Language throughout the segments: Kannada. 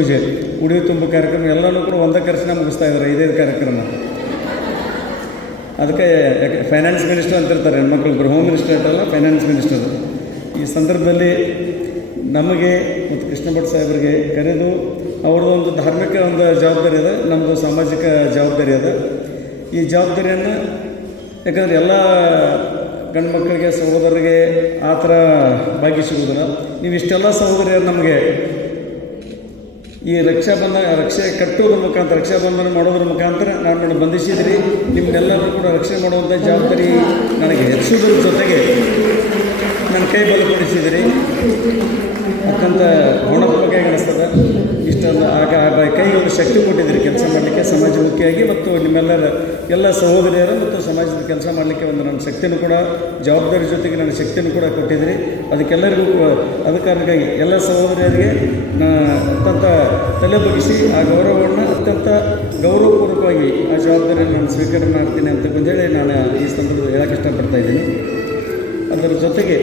ಪೂಜೆ, ಉಡಿ ತುಂಬ ಕಾರ್ಯಕ್ರಮ ಎಲ್ಲನೂ ಕೂಡ ಒಂದೇ ಖರ್ಚಿನ ಮುಗಿಸ್ತಾ ಇದ್ದಾರೆ 5 ಕಾರ್ಯಕ್ರಮ. ಅದಕ್ಕೆ ಫೈನಾನ್ಸ್ ಮಿನಿಸ್ಟರ್ ಅಂತಿರ್ತಾರೆ ಹೆಣ್ಮಕ್ಳು, ಹೋಮ್ ಮಿನಿಸ್ಟರ್ ಅಂತಲ್ಲ, ಫೈನಾನ್ಸ್ ಮಿನಿಸ್ಟರ್. ಈ ಸಂದರ್ಭದಲ್ಲಿ ನಮಗೆ ಮತ್ತು ಕೃಷ್ಣ ಭಟ್ ಸಾಹೇಬರಿಗೆ ಕರೆದು ಅವ್ರದ್ದು ಒಂದು ಧಾರ್ಮಿಕ ಒಂದು ಜವಾಬ್ದಾರಿ ಅದ, ನಮ್ಮದು ಸಾಮಾಜಿಕ ಜವಾಬ್ದಾರಿ ಅದ. ಈ ಜವಾಬ್ದಾರಿಯನ್ನು ಯಾಕಂದರೆ ಎಲ್ಲ ಗಂಡು ಮಕ್ಕಳಿಗೆ ಸಹೋದರರಿಗೆ ಆ ಥರ ಭಾಗ್ಯ ಸಿಗೋದಿಲ್ಲ. ನೀವು ಇಷ್ಟೆಲ್ಲ ಸಹೋದರಿಯರು ನಮಗೆ ಈ ರಕ್ಷೆ ಕಟ್ಟೋದ್ರ ಮುಖಾಂತರ, ರಕ್ಷಾಬಂಧನ ಮಾಡೋದ್ರ ಮುಖಾಂತರ ನಾನು ಬಂಧಿಸಿದ್ರಿ. ನಿಮ್ಮನ್ನೆಲ್ಲರೂ ಕೂಡ ರಕ್ಷಣೆ ಮಾಡುವಂಥ ಜವಾಬ್ದಾರಿ ನನಗೆ ಹೆಚ್ಚುವುದರ ಜೊತೆಗೆ ನನ್ನ ಕೈ ಬಲಪಡಿಸಿದಿರಿ. ಅತ್ಯಂತ ಗುಣಪೂರ್ವಕವಾಗಿ ಅನಿಸ್ತದೆ. ಇಷ್ಟೊಂದು ಕೈಗೆ ಒಂದು ಶಕ್ತಿ ಕೊಟ್ಟಿದ್ದೀರಿ ಕೆಲಸ ಮಾಡಲಿಕ್ಕೆ ಸಮಾಜಮುಖಿಯಾಗಿ, ಮತ್ತು ನಿಮ್ಮೆಲ್ಲರ ಎಲ್ಲ ಸಹೋದರಿಯರು ಮತ್ತು ಸಮಾಜದ ಕೆಲಸ ಮಾಡಲಿಕ್ಕೆ ಒಂದು ನನ್ನ ಶಕ್ತಿನೂ ಕೂಡ, ಜವಾಬ್ದಾರಿ ಜೊತೆಗೆ ನನ್ನ ಶಕ್ತಿನೂ ಕೂಡ ಕೊಟ್ಟಿದ್ದೀರಿ. ಅದಕ್ಕೆಲ್ಲರಿಗೂ ಅದ ಕಾರಣಕ್ಕಾಗಿ ಎಲ್ಲ ಸಹೋದರಿಯರಿಗೆ ಅತ್ಯಂತ ತಲೆ ಬಗ್ಗಿಸಿ ಆ ಗೌರವವನ್ನು ಅತ್ಯಂತ ಗೌರವಪೂರ್ವಕವಾಗಿ ಆ ಜವಾಬ್ದಾರಿಯನ್ನು ನಾನು ಸ್ವೀಕಾರ ಮಾಡ್ತೀನಿ ಅಂತಂದೇಳಿ ನಾನು ಈ ಸಂದರ್ಭದಲ್ಲಿ ಹೇಳೋಕ್ಕೆ ಇಷ್ಟಪಡ್ತಾಯಿದ್ದೀನಿ. ಅದರ ಜೊತೆಗೆ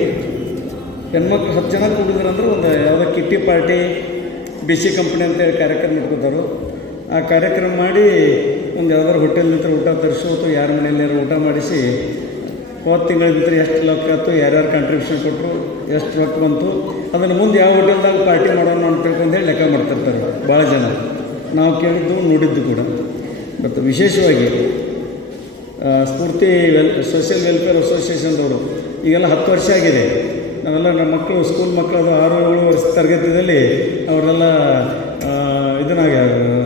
ಹೆಣ್ಮಕ್ಳು 10 ಜನ ಕೂಡಿದ್ರಂದ್ರೆ ಒಂದು ಯಾವುದೋ ಕಿಟ್ಟಿ ಪಾರ್ಟಿ, ಬಿಸಿ ಕಂಪ್ನಿ ಅಂತೇಳಿ ಕಾರ್ಯಕ್ರಮ ಇಟ್ಕೋತಾರೆ. ಆ ಕಾರ್ಯಕ್ರಮ ಮಾಡಿ ಒಂದು ಯಾವ್ದಾದ್ರು ಹೋಟೆಲ್ನಿಂದ ಊಟ ತರಿಸು ಅಥವಾ ಯಾರ ಮನೆಯಲ್ಲಿ ಊಟ ಮಾಡಿಸಿ 30 ತಿಂಗಳ ಬಿಟ್ಟರೆ ಎಷ್ಟು ಲಕ್ಕ ಆಯ್ತು, ಯಾರ್ಯಾರು ಕಾಂಟ್ರಿಬ್ಯೂಷನ್ ಕೊಟ್ಟರು, ಎಷ್ಟು ರೊಕ್ಕ ಬಂತು, ಅದನ್ನು ಮುಂದೆ ಯಾವ ಹೋಟೆಲ್ದಾಗ ಪಾರ್ಟಿ ಮಾಡೋಣ ಅಂತ ತಿಳ್ಕೊಂಡೇಳಿ ಲೆಕ್ಕ ಮಾಡ್ತಿರ್ತಾರೆ ಭಾಳ ಜನ. ನಾವು ಕೇಳಿದ್ದು ನೋಡಿದ್ದು ಕೂಡ. ಮತ್ತು ವಿಶೇಷವಾಗಿ ಸ್ಫೂರ್ತಿ ಸೋಷಿಯಲ್ ವೆಲ್ಫೇರ್ ಅಸೋಸಿಯೇಷನ್ದವರು ಈಗೆಲ್ಲ 10 ವರ್ಷ ಆಗಿದೆ. ನಾವೆಲ್ಲ ನಮ್ಮ ಮಕ್ಕಳು ಸ್ಕೂಲ್ ಮಕ್ಕಳು 6-7 ವರ್ಷ ತರಗತಿಯಲ್ಲಿ ಅವರೆಲ್ಲ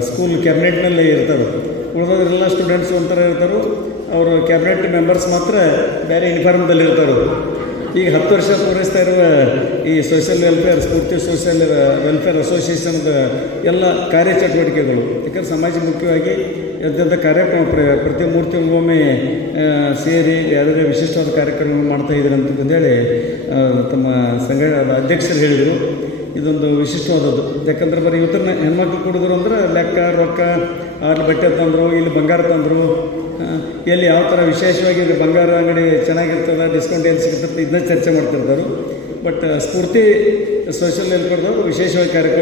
ಸ್ಕೂಲ್ ಕ್ಯಾಬಿನೆಟ್ನಲ್ಲಿ ಇರ್ತಾರೆ. ಉಳಿದೋದ್ರೆಲ್ಲ ಸ್ಟೂಡೆಂಟ್ಸ್ ಒಂಥರ ಇರ್ತಾರೆ. ಅವರು ಕ್ಯಾಬಿನೆಟ್ ಮೆಂಬರ್ಸ್ ಮಾತ್ರ ಬೇರೆ ಯೂನಿಫಾರ್ಮ್ದಲ್ಲಿ ಇರ್ತಾರೆ. ಈಗ 10 ವರ್ಷ ಪೂರೈಸ್ತಾ ಇರುವ ಈ ಸೋಷಿಯಲ್ ವೆಲ್ಫೇರ್, ಸ್ಫೂರ್ತಿ ಸೋಷಿಯಲ್ ವೆಲ್ಫೇರ್ ಅಸೋಸಿಯೇಷನ್ದ ಎಲ್ಲ ಕಾರ್ಯಚಟುವಟಿಕೆಗಳು, ಯಾಕಂದ್ರೆ ಸಮಾಜ ಮುಖ್ಯವಾಗಿ ಅತ್ಯಂತ ಕಾರ್ಯಕ್ರಮ ಪ್ರತಿ 3 ತಿಂಗಳಿಗೊಮ್ಮೆ ಸೇರಿ ಯಾವುದೇ ವಿಶಿಷ್ಟವಾದ ಕಾರ್ಯಕ್ರಮ ಮಾಡ್ತಾಯಿದ್ದೀರಿ ಅಂತಂದೇಳಿ ತಮ್ಮ ಸಂಘದ ಅಧ್ಯಕ್ಷರು ಹೇಳಿದರು. ಇದೊಂದು ವಿಶಿಷ್ಟವಾದದ್ದು. ಯಾಕಂದ್ರೆ ಬರೀ ಇವತ್ತನ್ನ ಹೆಣ್ಮಕ್ಳು ಕೊಡಿದ್ರು ಅಂದ್ರೆ ಲೆಕ್ಕ ರೊಕ್ಕ, ಅಲ್ಲಿ ಬಟ್ಟೆ ತಂದರು, ಇಲ್ಲಿ ಬಂಗಾರ ತಂದರು, ಎಲ್ಲಿ ಯಾವ ಥರ ವಿಶೇಷವಾಗಿ ಇಲ್ಲಿ ಬಂಗಾರ ಅಂಗಡಿ ಚೆನ್ನಾಗಿರ್ತದೆ, ಡಿಸ್ಕೌಂಟ್ ಎಲ್ಲಿ ಸಿಗ್ತದೆ, ಇದನ್ನ ಚರ್ಚೆ ಮಾಡ್ತಿರ್ತಾರೆ. ಬಟ್ ಸ್ಫೂರ್ತಿ ಸೋಷಿಯಲ್ ವೆಲ್ಫೇರ್ದವರು ವಿಶೇಷವಾಗಿ ಕಾರ್ಯಕ್ರಮ